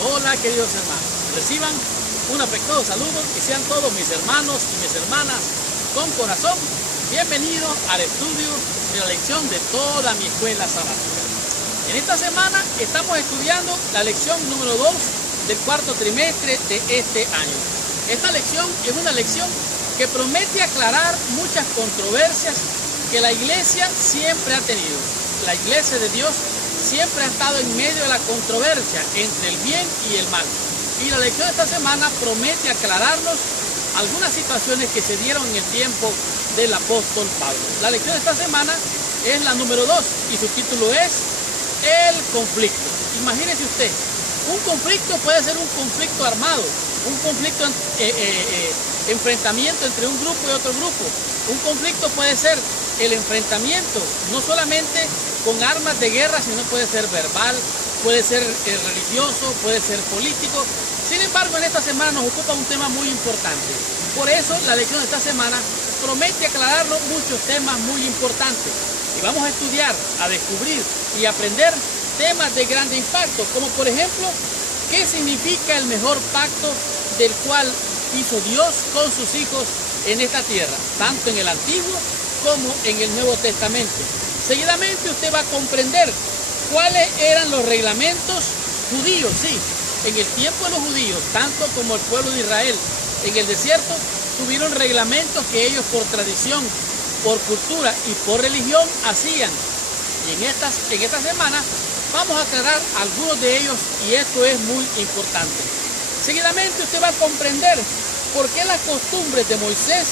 Hola queridos hermanos, reciban un afectuoso saludo y sean todos mis hermanos y mis hermanas con corazón bienvenidos al estudio de la lección de toda mi escuela sabática. En esta semana estamos estudiando la lección número 2 del cuarto trimestre de este año. Esta lección es una lección que promete aclarar muchas controversias que la iglesia siempre ha tenido. La iglesia de Dios siempre ha estado en medio de la controversia entre el bien y el mal. Y la lección de esta semana promete aclararnos algunas situaciones que se dieron en el tiempo del apóstol Pablo. La lección de esta semana es la número 2 y su título es El conflicto. Imagínese usted, un conflicto puede ser un conflicto armado, un conflicto, enfrentamiento entre un grupo y otro grupo. Un conflicto puede ser el enfrentamiento no solamente con armas de guerra, sino puede ser verbal, puede ser religioso, puede ser político. Sin embargo, en esta semana nos ocupa un tema muy importante. Por eso la lección de esta semana promete aclararnos muchos temas muy importantes. Y vamos a estudiar, a descubrir y aprender temas de grande impacto, como por ejemplo, ¿qué significa el mejor pacto del cual hizo Dios con sus hijos en esta tierra, tanto en el Antiguo como en el Nuevo Testamento? Seguidamente usted va a comprender cuáles eran los reglamentos judíos, sí, en el tiempo de los judíos, tanto como el pueblo de Israel en el desierto, tuvieron reglamentos que ellos por tradición, por cultura y por religión hacían. Y en esta semana vamos a aclarar algunos de ellos y esto es muy importante. Seguidamente usted va a comprender por qué las costumbres de Moisés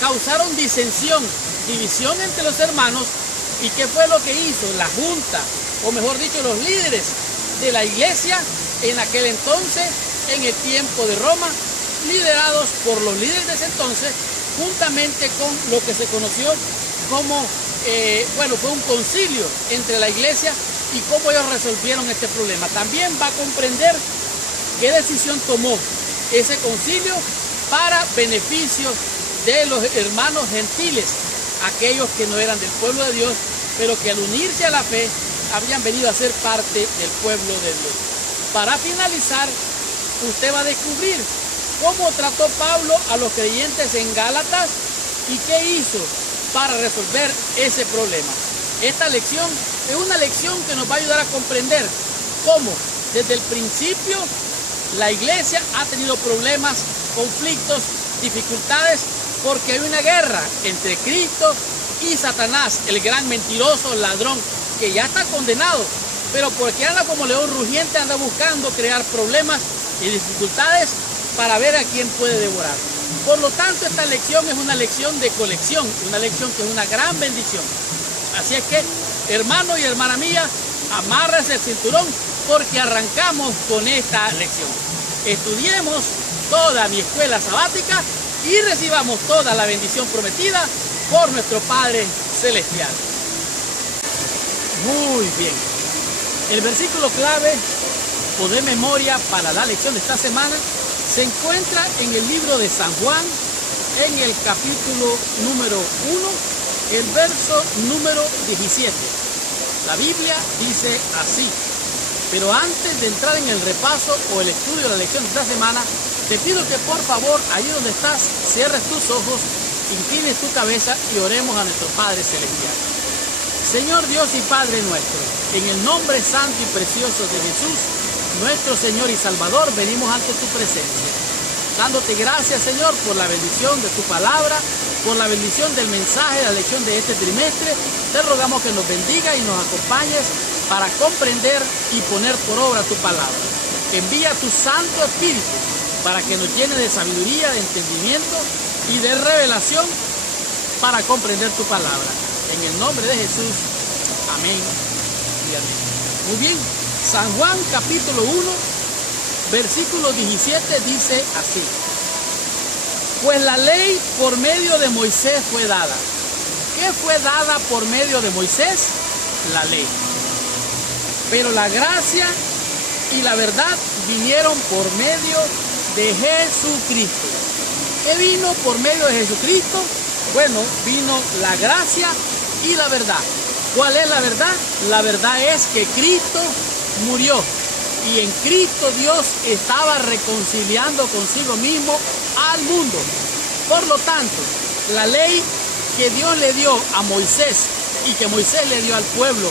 causaron disensión, división entre los hermanos y qué fue lo que hizo la junta, o mejor dicho, los líderes de la iglesia en aquel entonces, en el tiempo de Roma, liderados por los líderes de ese entonces, juntamente con lo que se conoció como, fue un concilio entre la iglesia y cómo ellos resolvieron este problema. También va a comprender qué decisión tomó ese concilio para beneficio de los hermanos gentiles, aquellos que no eran del pueblo de Dios, pero que al unirse a la fe habían venido a ser parte del pueblo de Dios. Para finalizar, usted va a descubrir cómo trató Pablo a los creyentes en Gálatas y qué hizo para resolver ese problema. Esta lección es una lección que nos va a ayudar a comprender cómo desde el principio la iglesia ha tenido problemas, conflictos, dificultades, porque hay una guerra entre Cristo y Satanás, el gran mentiroso, ladrón, que ya está condenado, pero porque anda como león rugiente, anda buscando crear problemas y dificultades para ver a quién puede devorar. Por lo tanto, esta lección es una lección de colección, una lección que es una gran bendición. Así es que, hermano y hermana mía, amárrese el cinturón porque arrancamos con esta lección. Estudiemos toda mi escuela sabática y recibamos toda la bendición prometida por nuestro Padre Celestial. Muy bien. El versículo clave o de memoria para la lección de esta semana se encuentra en el libro de San Juan, en el capítulo número 1, el verso número 17. La Biblia dice así: pero antes de entrar en el repaso o el estudio de la lección de esta semana, te pido que por favor, allí donde estás, cierres tus ojos, inclines tu cabeza y oremos a nuestro Padre Celestial. Señor Dios y Padre nuestro, en el nombre santo y precioso de Jesús, nuestro Señor y Salvador, venimos ante tu presencia, dándote gracias, Señor, por la bendición de tu palabra, por la bendición del mensaje de la lección de este trimestre. Te rogamos que nos bendiga y nos acompañes para comprender y poner por obra tu palabra. Envía tu Santo Espíritu para que nos llene de sabiduría, de entendimiento y de revelación para comprender tu palabra. En el nombre de Jesús, amén y amén. Muy bien, San Juan capítulo 1, versículo 17 dice así: pues la ley por medio de Moisés fue dada. ¿Qué fue dada por medio de Moisés? La ley. Pero la gracia y la verdad vinieron por medio de Jesucristo. ¿Qué vino por medio de Jesucristo? Bueno, vino la gracia y la verdad. ¿Cuál es la verdad? La verdad es que Cristo murió Y en Cristo Dios estaba reconciliando consigo mismo al mundo. Por lo tanto, la ley que Dios le dio a Moisés y que Moisés le dio al pueblo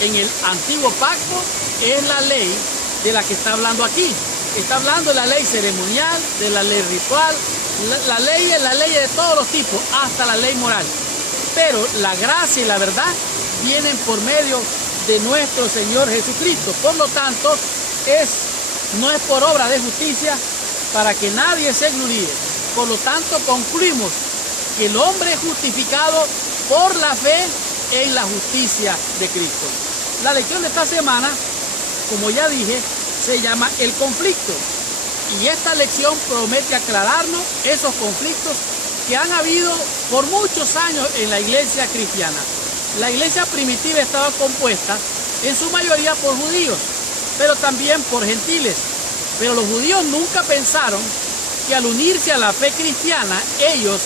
en el antiguo pacto es la ley de la que está hablando aquí. Está hablando de la ley ceremonial, de la ley ritual, la ley es la ley de todos los tipos, hasta la ley moral. Pero la gracia y la verdad vienen por medio de nuestro Señor Jesucristo. Por lo tanto, no es por obra de justicia para que nadie se gloríe. Por lo tanto, concluimos que el hombre es justificado por la fe en la justicia de Cristo. La lección de esta semana, como ya dije, se llama el conflicto. Y esta lección promete aclararnos esos conflictos que han habido por muchos años en la iglesia cristiana. La iglesia primitiva estaba compuesta en su mayoría por judíos, pero también por gentiles. Pero los judíos nunca pensaron que al unirse a la fe cristiana, ellos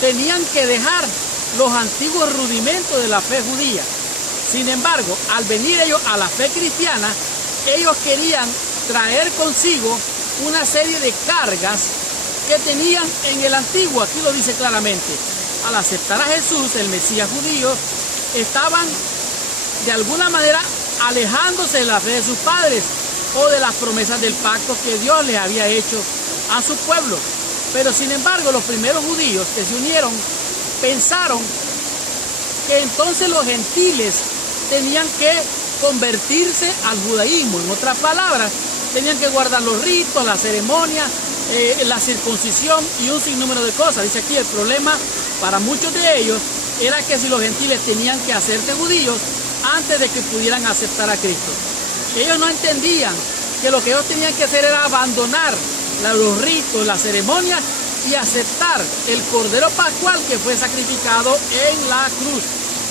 tenían que dejar los antiguos rudimentos de la fe judía. Sin embargo, al venir ellos a la fe cristiana, ellos querían traer consigo una serie de cargas que tenían en el antiguo. Aquí lo dice claramente. Al aceptar a Jesús, el Mesías judío, estaban de alguna manera alejándose de la fe de sus padres o de las promesas del pacto que Dios les había hecho a su pueblo. Pero sin embargo, los primeros judíos que se unieron pensaron que entonces los gentiles tenían que convertirse al judaísmo. En otras palabras, tenían que guardar los ritos, la ceremonia, la circuncisión y un sinnúmero de cosas. Dice aquí, el problema para muchos de ellos era que si los gentiles tenían que hacerse judíos antes de que pudieran aceptar a Cristo. Ellos no entendían que lo que ellos tenían que hacer era abandonar los ritos, las ceremonias y aceptar el Cordero Pascual que fue sacrificado en la cruz.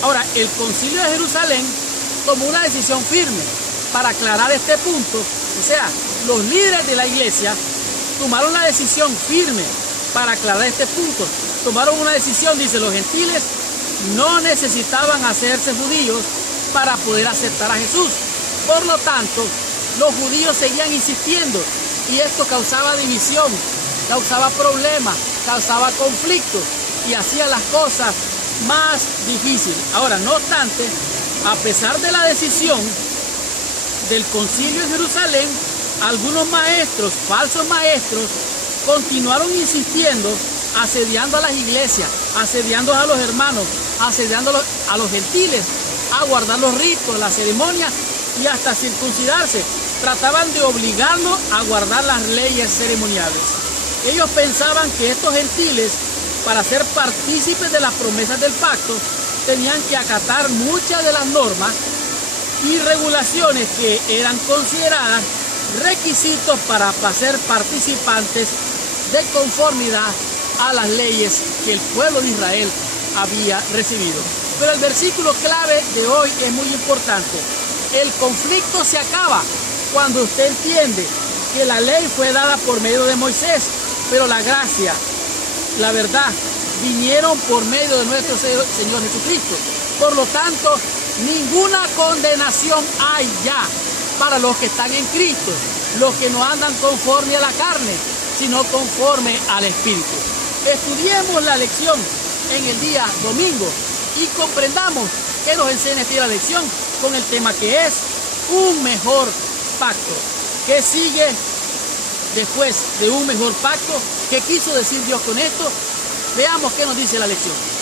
Ahora, el Concilio de Jerusalén tomó una decisión firme para aclarar este punto. O sea, los líderes de la iglesia tomaron la decisión firme para aclarar este punto. Tomaron una decisión, dice, los gentiles no necesitaban hacerse judíos para poder aceptar a Jesús. Por lo tanto, los judíos seguían insistiendo y esto causaba división, causaba problemas, causaba conflictos y hacía las cosas más difíciles. Ahora, no obstante, a pesar de la decisión del concilio en Jerusalén, algunos maestros, falsos maestros, continuaron insistiendo, asediando a las iglesias, asediando a los hermanos, asediando a los gentiles, a guardar los ritos, las ceremonias y hasta circuncidarse. Trataban de obligarlos a guardar las leyes ceremoniales. Ellos pensaban que estos gentiles, para ser partícipes de las promesas del pacto, tenían que acatar muchas de las normas y regulaciones que eran consideradas requisitos para ser participantes de conformidad a las leyes que el pueblo de Israel había recibido. Pero el versículo clave de hoy es muy importante. El conflicto se acaba cuando usted entiende que la ley fue dada por medio de Moisés, pero la gracia, la verdad, vinieron por medio de nuestro Señor Jesucristo. Por lo tanto, ninguna condenación hay ya para los que están en Cristo, los que no andan conforme a la carne, sino conforme al Espíritu. Estudiemos la lección en el día domingo y comprendamos que nos enseña esta lección con el tema que es un mejor pacto. ¿Qué sigue después de un mejor pacto? ¿Qué quiso decir Dios con esto? Veamos qué nos dice la lección.